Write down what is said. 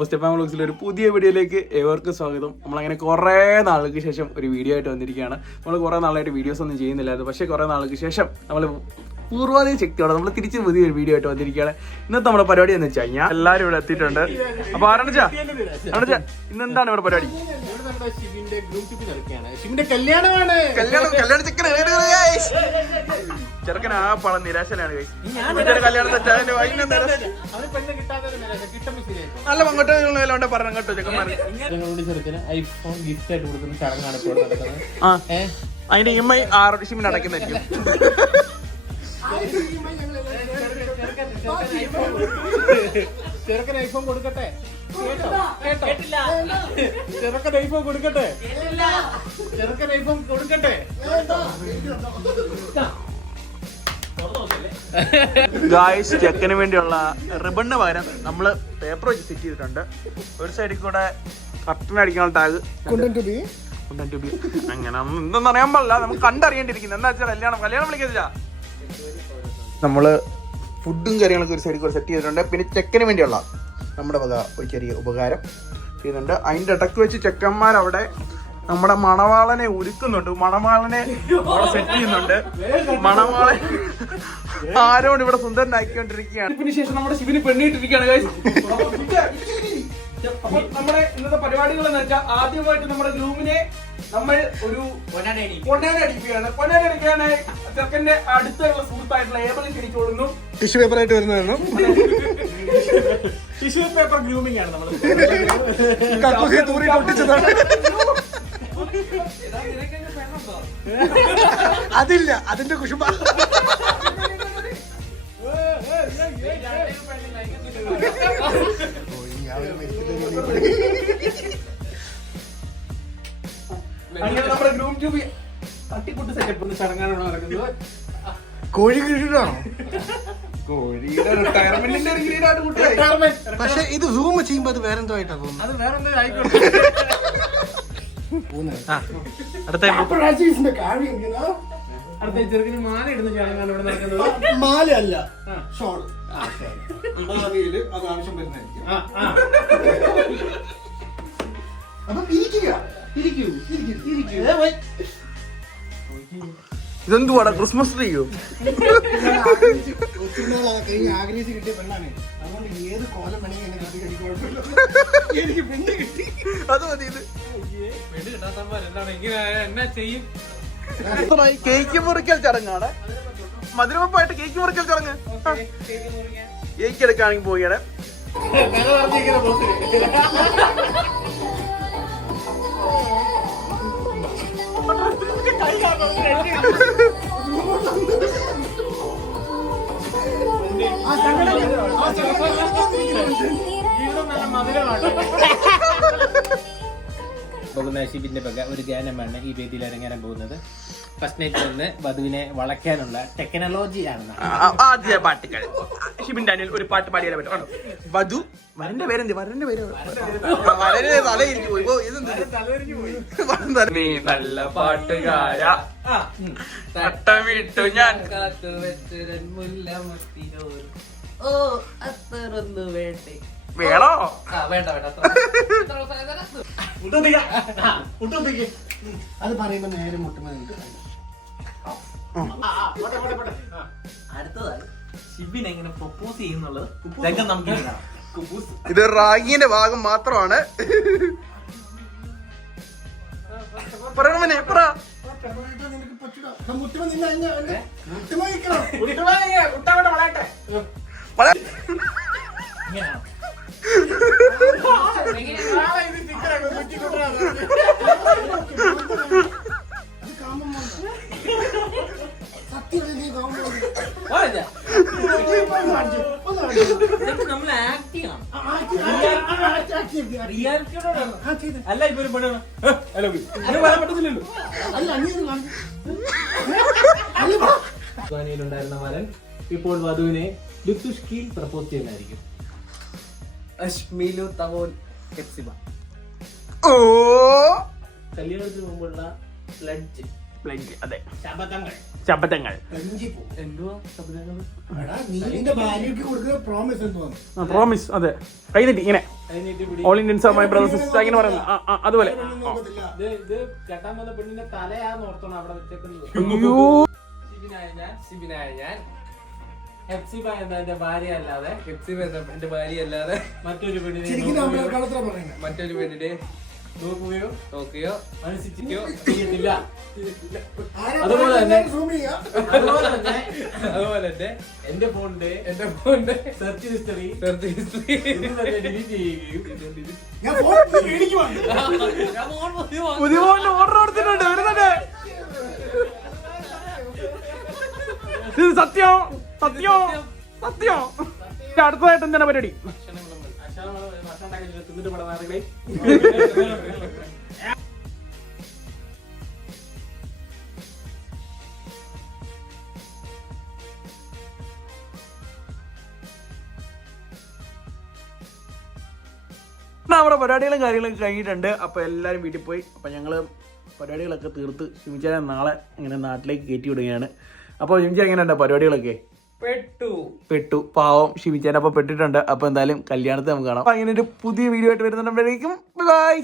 അപ്പോൾ സ്റ്റെഫാൻ വ്ലോഗ്സിലെ ഒരു പുതിയ വീഡിയോയിലേക്ക് ഏവർക്കും സ്വാഗതം. നമ്മളങ്ങനെ കുറേ നാളുകൾക്ക് ശേഷം ഒരു വീഡിയോ ആയിട്ട് വന്നിരിക്കുകയാണ്. നമ്മൾ കുറേ നാളായിട്ട് വീഡിയോസ് ഒന്നും ചെയ്യുന്നില്ലായിരുന്നു. പക്ഷേ കുറേ നാളുകൾക്ക് ശേഷം നമ്മൾ പൂർവാധിക ശക്തിയോടെ നമ്മൾ തിരിച്ച് പുതിയൊരു വീഡിയോ ആയിട്ട് വന്നിരിക്കുകയാണ്. ഇന്നത്തെ നമ്മുടെ പരിപാടി എന്ന് വെച്ചാൽ കഴിഞ്ഞാൽ എല്ലാവരും ഇവിടെ എത്തിയിട്ടുണ്ട്. അപ്പോൾ ആരാണെച്ചാ ഇന്ന് എന്താണ് ഇവിടെ പരിപാടി? ചെറുക്കൻ ആ പണം നിരാശനാണ്. കല്യാണം നല്ല പങ്കോട്ട് പറഞ്ഞു കേട്ടോ ചെക്കന്മാർ. ഐഫോൺ ഗിഫ്റ്റ് ആയിട്ട് കൊടുക്കുന്ന ചടങ്ങാണ് ഇപ്പോൾ നടക്കുന്നത്. അതിന്റെ EMI 6 ഷിമിന് അടയ്ക്കുന്നതായിരിക്കും. ചെറുക്കൻ ഐഫോൺ കൊടുക്കട്ടെ, ചെറുക്കൻ ഐഫോൺ കൊടുക്കട്ടെ, ചെറുക്കൻ ഐഫോൺ കൊടുക്കട്ടെ. ഗായ്സ്, ചെക്കന് വേണ്ടിയുള്ള റിബണിന് പകരം നമ്മള് പേപ്പർ വെച്ച് സെറ്റ് ചെയ്തിട്ടുണ്ട്. ഒരു സൈഡിൽ കൂടെ കർട്ടൻ അടിക്കാനുള്ള ടാഗ് അങ്ങനെ എന്തൊന്നും അറിയാൻ പാടില്ല, നമുക്ക് കണ്ടറിയേണ്ടിയിരിക്കുന്നത്. എന്താ വെച്ചാൽ കല്യാണം വിളിക്കുന്നില്ല. നമ്മള് ഫുഡും കാര്യങ്ങളൊക്കെ ഒരു സൈഡിൽ കൂടെ സെറ്റ് ചെയ്തിട്ടുണ്ട്. പിന്നെ ചെക്കന് വേണ്ടിയുള്ള നമ്മുടെ വക ഒരു ചെറിയ ഉപകാരം ചെയ്യുന്നുണ്ട്. അതിൻ്റെ ഇടയ്ക്ക് വെച്ച് ചെക്കന്മാരവിടെ നമ്മുടെ മണവാളനെ ഒരുക്കുന്നുണ്ട്. മണവാളനെ സെറ്റ് ചെയ്യുന്നുണ്ട്. മണവാളൻ ആരോട് ഇവിടെ സുന്ദരനായിക്കൊണ്ടിരിക്കുകയാണ്. ഇതിന് ശേഷം നമ്മുടെ ശിവന് പെണ്ണിട്ടിരിക്കുകയാണ്. അപ്പൊ നമ്മുടെ ഇന്നത്തെ പരിപാടികൾ എന്ന് വെച്ചാൽ ആദ്യമായിട്ട് നമ്മുടെ ഗ്രൂമിനെ നമ്മൾ ഒരു പൊന്നാനടിക്കുകയാണ്. പൊന്നാനടിക്കാനായി ചെറുക്കന്റെ അടുത്തുള്ള സുഹൃത്തായിട്ടുള്ള ഏബിളിൽ ക്ഷണിച്ചോളുന്നു. ടിഷ്യൂ പേപ്പർ ആയിട്ട് വരുന്നതായിരുന്നു. ടിഷ്യൂ പേപ്പർ ഗ്രൂമിംഗ് ആണ് നമ്മൾ. അതില്ല, അതിന്റെ കുശുമ്പ. അങ്ങനെ നമ്മുടെ ഗ്രൂം ട്യൂബ് തട്ടിക്കൂട്ട് സെറ്റപ്പ് ചടങ്ങാണ് നടക്കുന്നത്. കോഴി കീഴിലാണോ? കോഴിയുടെ റിട്ടയർമെന്റിന്റെ ഒരു കീഴായിട്ട് കൂട്ടുകാർ. പക്ഷെ ഇത് സൂം ചെയ്യുമ്പോ അത് വേറെന്തോ ആയിട്ടാ തോന്നുന്നു. അത് വേറെ എന്തോ ആയിക്കോട്ടെ. അടുത്ത ചെറുക്കിന് മാല ഇടുന്ന ചടങ്ങാണ് ഇവിടെ നടക്കുന്നത്. മാലയല്ല, ഷോൾ. അത് ആവശ്യം വരുന്നതായിരിക്കും. ഇതെന്തുവാടാ, ക്രിസ്മസ് ട്രീയോ? ആഗ്രഹിച്ച് കിട്ടിയ പെണ്ണാണ്. അതുകൊണ്ട് ഏത് കോലം വേണമെങ്കിൽ എനിക്ക് പെണ്ണ് കിട്ടി. അത് മതി. ഇത് കേക്ക് മുറിക്കൽ ചടങ്ങാണ്. മധുരമപ്പായിട്ട് കേക്ക് മുറിക്കൽ ചടങ്ങ്. കേക്ക് എടുക്കാണെങ്കിൽ പോവുകയാണ്. ഷിബിന്റെ വക ഒരു ഗാനമാണ് ഈ വേദിയിൽ അരങ്ങേറാൻ പോകുന്നത്. ഫസ്റ്റ് നൈറ്റ് വന്ന് വധുവിനെ വളയ്ക്കാനുള്ള ടെക്നോളജിയാണ് ആദ്യ പാട്ടുകൾ. ഷിബിന്റെ അനിൽ ഒരു പാട്ട് പാടിയാലേ പറ്റും. വധു വരന്റെ പേരെന്ത്? വരന്റെ പേര് നീ നല്ല പാട്ടുകാരാ തട്ടമിട്ടു ഞാൻ വേണോ? അത് പറയുമ്പോ നേരെ മുട്ടുമ്പോ അടുത്തതായി ഷിബിൻ എങ്ങനെ പ്രൊപ്പോസ് ചെയ്യുന്നുള്ളത് രംഗം നമുക്ക് കാണാം. ഇത് റാഗിന്റെ ഭാഗം മാത്രമാണ്. പറയണമനെ പറ. അല്ല ഇപ്പൊ ഉണ്ടായിരുന്ന വരൻ ഇപ്പോൾ വധുവിനെ ലുത്തുഷ്കിയിൽ പ്രപ്പോസ് ചെയ്യുന്നതായിരിക്കും. കല്യാണത്തിന് മുമ്പുള്ള പ്ലഡ്ജ്, അതെ, ശബ്ദങ്ങൾ. എന്തുവാ ശബ്ദങ്ങൾ? നീ നിന്റെ ഭാര്യയ്ക്ക് കൊടുക്കുന്ന പ്രോമിസ് എന്തുവാ? പ്രോമിസ്. അതെ, കൈ തട്ടി ഇങ്ങനെ all Indians are my brothers sisters ഇങ്ങനെ പറയുന്നത് അതുപോലെ. ഇത് കെട്ടാൻ പോകുന്ന പെണ്ണിന്റെ തലയാന്ന് ഓർത്തോണം അവിടെ വെച്ചേക്കുന്നത്. അയ്യോ സിബിനായ ഞാൻ ഹെപ്സിബ എന്ന എന്റെ ഭാര്യ അല്ലാതെ മറ്റൊരു പെണ്ണിനെ നോക്കുകയോ മനസ്സിച്ചിരിക്കുകയോ ചെയ്യത്തില്ല. അതുപോലെ തന്നെ എന്റെ ഫോണിന്റെ സെർച്ച് ഹിസ്റ്ററി ഡിലീറ്റ് ചെയ്യുകയും പുതിയ ഫോണിന് ഓർഡർ കൊടുത്തിട്ടുണ്ട് വരുന്നുണ്ട്. ഇത് സത്യം സത്യം സത്യം. അടുത്തതായിട്ട് എന്താണ് പരിപാടി? തിന്നിട്ട് പടമാറുകളെ നമ്മുടെ പരിപാടികളും കാര്യങ്ങളൊക്കെ കഴിഞ്ഞിട്ടുണ്ട്. അപ്പോൾ എല്ലാവരും വീട്ടിൽ പോയി. അപ്പോൾ ഞങ്ങൾ പരിപാടികളൊക്കെ തീർത്ത് ഷിമിച്ചാനെ നാളെ ഇങ്ങനെ നാട്ടിലേക്ക് കയറ്റി വിടുകയാണ്. അപ്പോൾ ഷിമിച്ച എങ്ങനെയുണ്ട് പരിപാടികളൊക്കെ? പെട്ടു പാവം ഷിമിച്ചാൻ അപ്പോൾ പെട്ടിട്ടുണ്ട്. അപ്പോൾ എന്തായാലും കല്യാണത്തെ നമുക്ക് കാണാം. അപ്പോൾ അങ്ങനെ ഒരു പുതിയ വീഡിയോ ആയിട്ട് വരുന്നുണ്ടെങ്കിൽ ബൈ.